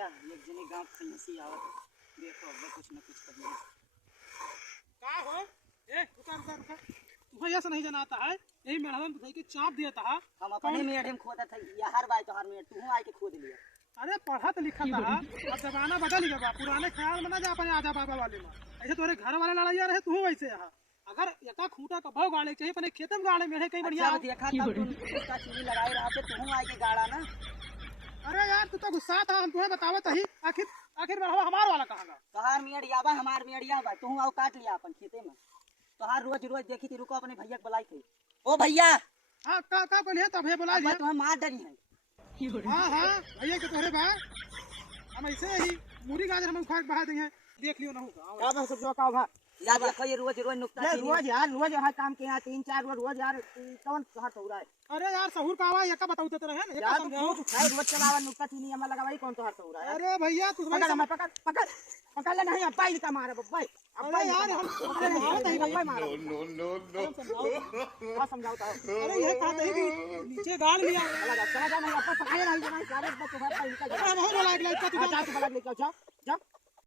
भैया एक जने गांव कहीं से आवत देखो अब कुछ न कुछ करने का हो। ए रुका रुका रुका, तुम्हें ऐसा नहीं जाना आता है। यही मैडम भाई के चाप दिया था। हम अपने मेढ़े में खोदा था या हर बार तो हर मेढ़ तू आके खोद लिया। अरे पढ़ा तो लिखा था, अब जमाना बदल गया, पुराने ख्याल में ना जा अपने आजा बाबा वाले में। ऐसे तुम्हारे घर वाले लड़ाइया रहे तू वैसे यहाँ अगर एका खूंटा का भाव गाड़े चाहिए अपने खेत में गाड़े मेढ़े कहीं बढ़िया देखा तब तू उसका चीनी लगाई रहा थे तू आके गाड़ा ना। अरे यार तू तो गुस्सा था, हम तुम्हें बतावत ही आखिर आखिर में हमार वाला कहाँ गा। तोहार मेढ़िया बा हमार मेढ़िया बा तू आओ काट लिया अपन खेते में। तोहार रोज रोज देखी थी रुको अपने भैया को बुलाई थी। ओ भैया हाँ का बोलिए तब भैया बुला लिया। तुम्हें मार डरी है। हाँ हाँ भैया के तोहरे बा हम ऐसे ही मूरी गाजर हम उखाड़ बहा देंगे देख लियो ना होगा का सब जो का भा या देखो ये रोज रोज नुकता रोज हर काम के यहाँ 3-4 रोज यार कौन कहाँ हो रहा है। अरे यार सहूर का आवा यका बताऊ तो रहे ना यार तू खाए रोज चलावा नुकता चीनी हमें लगावाई कौन तो हर हो रहा है। अरे भैया तू पकड़ हमें पकड़ पकड़ पकड़ ले नहीं अब्बा इनका मारे बब्बा अरे यार हम बब्बा मारो नो समझाओ तो। अरे ये कहा था कि नीचे गाड़ लिया चला जा नहीं अब्बा पकड़ नहीं जाना सारे बच्चे भाई इनका हम हो बोला अगला इसका तू जा तू बड़ा लेके जाओ जा